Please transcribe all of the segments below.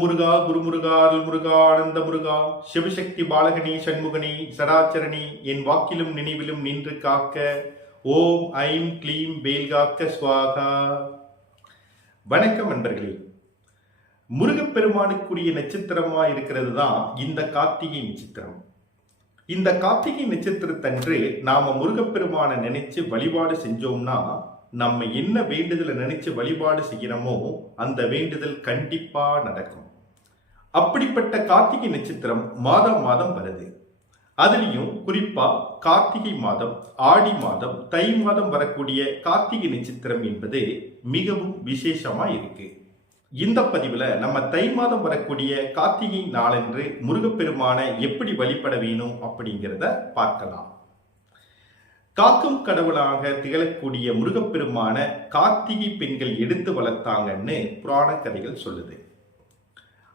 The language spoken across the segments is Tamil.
முருகா குருமுருகா அருள்முருகா ஆனந்த முருகா சிவசக்தி பாலகனி சண்முகனி சடாச்சரணி என் வாக்கிலும் நினைவிலும் நின்று காக்க ஓம் ஐம் க்ளீம் வேல்காக்க ஸ்வாகா. வணக்கம் நண்பர்களே. முருகப்பெருமானுக்குரிய நட்சத்திரமா இருக்கிறது தான் இந்த கார்த்திகை நட்சத்திரம். இந்த கார்த்திகை நட்சத்திரத்தன்று நாம முருகப்பெருமானை நினைச்சு வழிபாடு செஞ்சோம்னா நம்ம என்ன வேண்டுதலை நினைச்சு வழிபாடு செய்யறோமோ அந்த வேண்டுதல் கண்டிப்பா நடக்கும். அப்படிப்பட்ட கார்த்திகை நட்சத்திரம் மாதம் மாதம் வருது. அதுலயும் குறிப்பா கார்த்திகை மாதம், ஆடி மாதம், தை மாதம் வரக்கூடிய கார்த்திகை நட்சத்திரம் என்பது மிகவும் விசேஷமா இருக்கு. இந்த பதிவுல நம்ம தை மாதம் வரக்கூடிய கார்த்திகை நாளன்று முருகப்பெருமானை எப்படி வழிபட வேணும் அப்படிங்கிறத பார்க்கலாம். காக்கும் கடவுளாக திகழக்கூடிய முருகப்பெருமான கார்த்திகை பெண்கள் எடுத்து வளர்த்தாங்கன்னு புராண கதைகள் சொல்லுது.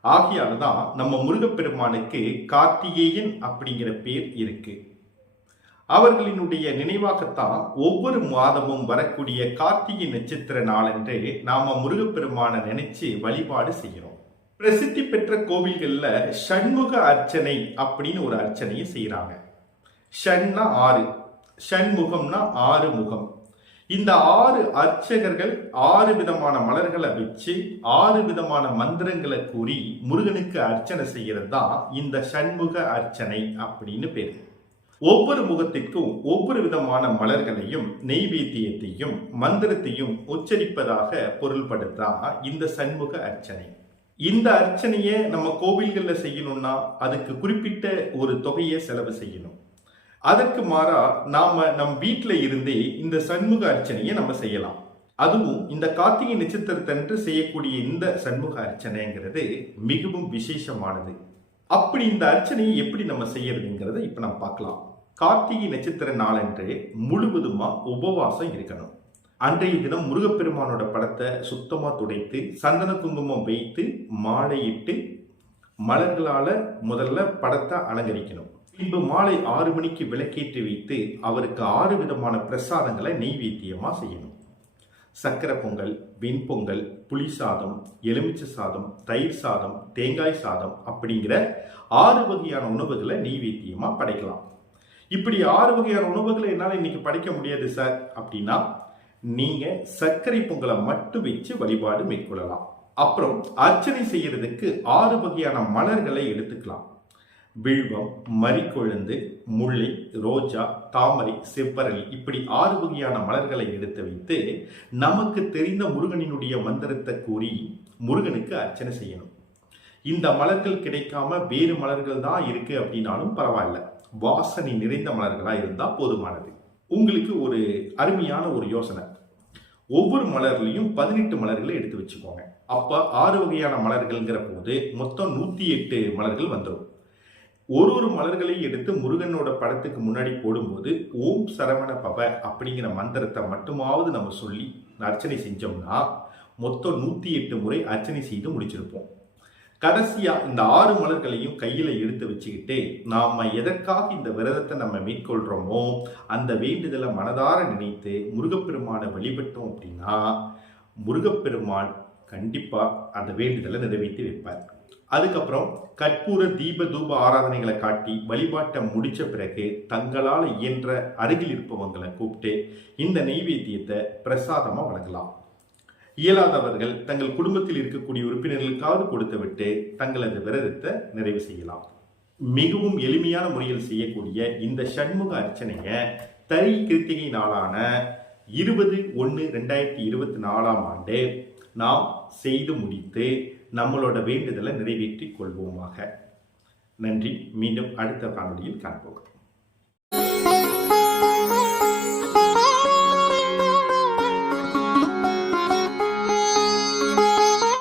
ஆகையால்தான் நம்ம முருகப்பெருமானுக்கு கார்த்திகேயன் அப்படிங்கிற பேர் இருக்கு. அவர்களினுடைய நினைவாகத்தான் ஒவ்வொரு மாதமும் வரக்கூடிய கார்த்திகை நட்சத்திர நாளன்று நாம முருகப்பெருமானை நினைச்சு வழிபாடு செய்யறோம். பிரசித்தி பெற்ற கோவில்கள்ல சண்முக அர்ச்சனை அப்படின்னு ஒரு அர்ச்சனையை செய்யறாங்க. ஷன்னா 6, ஷண்முகம்னா 6 முகம். இந்த 6 அர்ச்சகர்கள் 6 விதமான மலர்களை வச்சு 6 விதமான மந்திரங்களை கூறி முருகனுக்கு அர்ச்சனை செய்யறது தான் இந்த சண்முக அர்ச்சனை அப்படின்னு பேரு. ஒவ்வொரு முகத்திற்கும் ஒவ்வொரு விதமான மலர்களையும் நெய்வேத்தியத்தையும் மந்திரத்தையும் உச்சரிப்பதாக பொருள்படுத்தா இந்த சண்முக அர்ச்சனை. இந்த அர்ச்சனையை நம்ம கோவில்கள்ல செய்யணும்னா அதுக்கு குறிப்பிட்ட ஒரு தொகையை செலவு செய்யணும். அதற்கு மாறா நாம நம் வீட்டில இருந்தே இந்த சண்முக அர்ச்சனையை நம்ம செய்யலாம். அதுவும் இந்த கார்த்திகை நட்சத்திரத்தன்று செய்யக்கூடிய இந்த சண்முக அர்ச்சனைங்கிறது மிகவும் விசேஷமானது. அப்படி இந்த அர்ச்சனையை எப்படி நம்ம செய்யறதுங்கிறத இப்ப நம்ம பார்க்கலாம். கார்த்திகை நட்சத்திர நாளன்று முழுவதுமா உபவாசம் இருக்கணும். அன்றைய தினம் முருகப்பெருமானோட படத்தை சுத்தமா துடைத்து சந்தன குங்குமம் வைத்து மாலையிட்டு மலர்களால முதல்ல படத்தை அலங்கரிக்கணும். பின்பு மாலை 6 மணிக்கு விளக்கேற்றி வைத்து அவருக்கு 6 விதமான பிரசாதங்களை நெய்வேத்தியமா செய்யணும். சக்கரை பொங்கல், வெண்பொங்கல், புளி சாதம், எலுமிச்சை சாதம், தயிர் சாதம், தேங்காய் சாதம் அப்படிங்கிற 6 வகையான உணவுகளை நெய்வேத்தியமா படைக்கலாம். இப்படி 6 வகையான உணவுகளை என்னால இன்னைக்கு படைக்க முடியாது சார் அப்படின்னா நீங்க சர்க்கரை பொங்கலை மட்டும் வச்சு வழிபாடு மேற்கொள்ளலாம். அப்புறம் அர்ச்சனை செய்யறதுக்கு 6 வகையான மலர்களை எடுத்துக்கலாம். வில்வம், மரிக்கொழுந்து, முல்லை, ரோஜா, தாமரை, செவ்வரளி இப்படி 6 வகையான மலர்களை எடுத்து வைத்து நமக்கு தெரிந்த முருகனினுடைய மந்திரத்தை கூறி முருகனுக்கு அர்ச்சனை செய்யணும். இந்த மலர்கள் கிடைக்காம வேறு மலர்கள் தான் இருக்கு அப்படின்னாலும் பரவாயில்ல, வாசனை நிறைந்த மலர்களா இருந்தா போதுமானது. உங்களுக்கு ஒரு அருமையான ஒரு யோசனை, ஒவ்வொரு மலர்லையும் 18 மலர்களை எடுத்து வச்சுக்கோங்க. அப்ப 6 வகையான மலர்கள்ங்கிற போது மொத்தம் 108 மலர்கள் வந்துடும். ஒரு மலர்களை எடுத்து முருகனோட படத்துக்கு முன்னாடி போடும்போது ஓம் சரவண பவ அப்படிங்கிற மந்திரத்தை மட்டுமாவது நம்ம சொல்லி அர்ச்சனை செஞ்சோம்னா மொத்தம் 108 முறை அர்ச்சனை செய்து முடிச்சிருப்போம். கடைசியா இந்த 6 மலர்களையும் கையில எடுத்து வச்சுக்கிட்டு நாம எதற்காக இந்த விரதத்தை நம்ம மேற்கொள்றோமோ அந்த வேண்டுதலை மனதார நினைத்து முருகப்பெருமானை வழிபட்டோம் அப்படின்னா முருகப்பெருமான் கண்டிப்பா அந்த வேண்டுதலை நிறைவேற்றி வைப்பார். அதுக்கப்புறம் கற்பூர தீப தூப ஆராதனைகளை காட்டி வழிபாட்டை முடிச்ச பிறகு தங்களால் இயன்ற அருகில் இருப்பவங்களை கூப்பிட்டு இந்த நெய்வேத்தியத்தை பிரசாதமா வழங்கலாம். இயலாதவர்கள் தங்கள் குடும்பத்தில் இருக்கக்கூடிய உறுப்பினர்களுக்காவது கொடுத்து விட்டு தங்களது விரதத்தை நிறைவு செய்யலாம். மிகவும் எளிமையான முறையில் செய்யக்கூடிய இந்த சண்முக அர்ச்சனையை தை கிருத்திகை நாளான 20/1/2024 நாம் செய்து முடித்து நம்மளோட வேண்டுதலை நிறைவேற்றிக் கொள்வோமாக. நன்றி. மீண்டும் அடுத்த காணொலியில் காண்போம்.